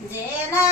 Jena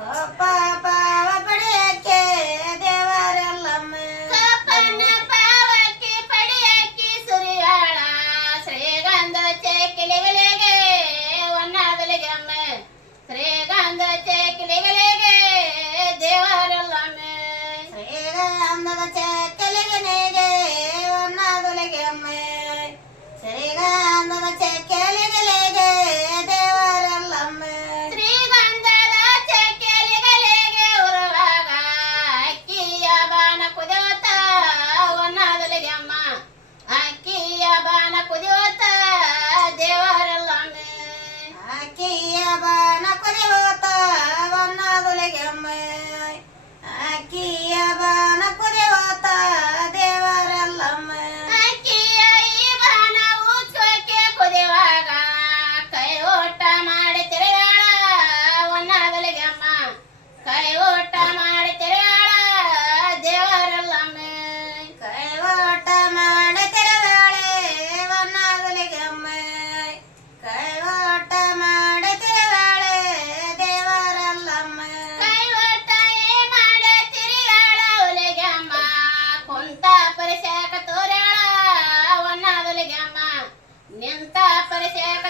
好棒 pimienta, parecía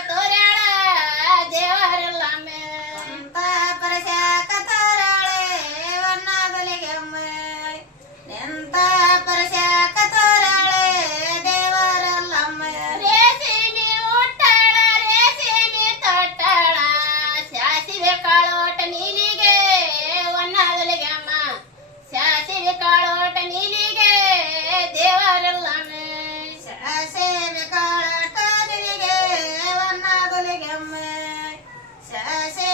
sa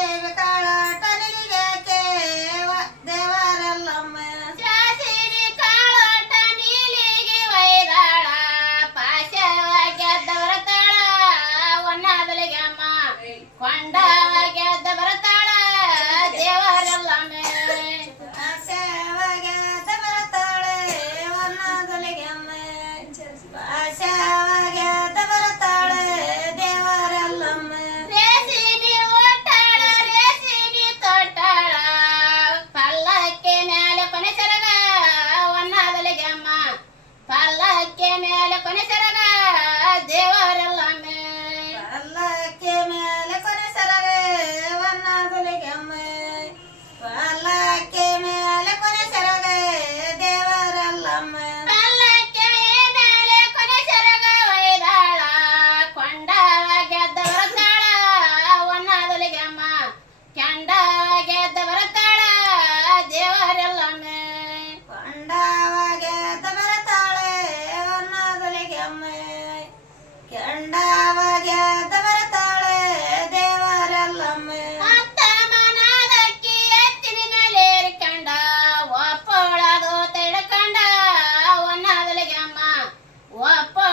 Opa!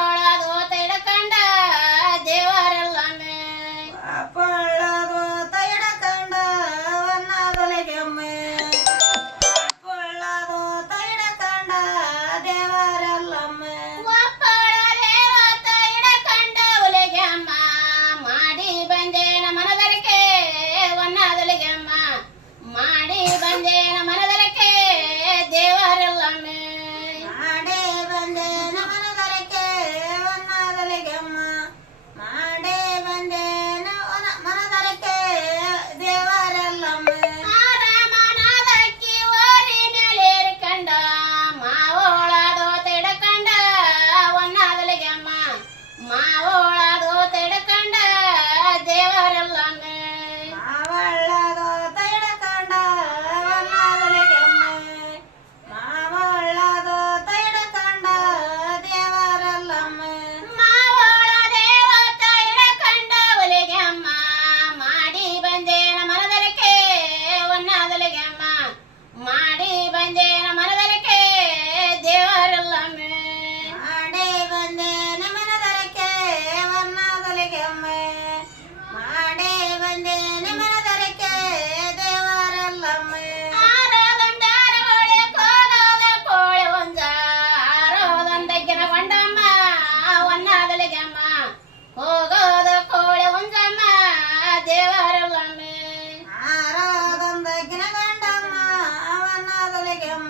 Catalan cái em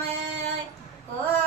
của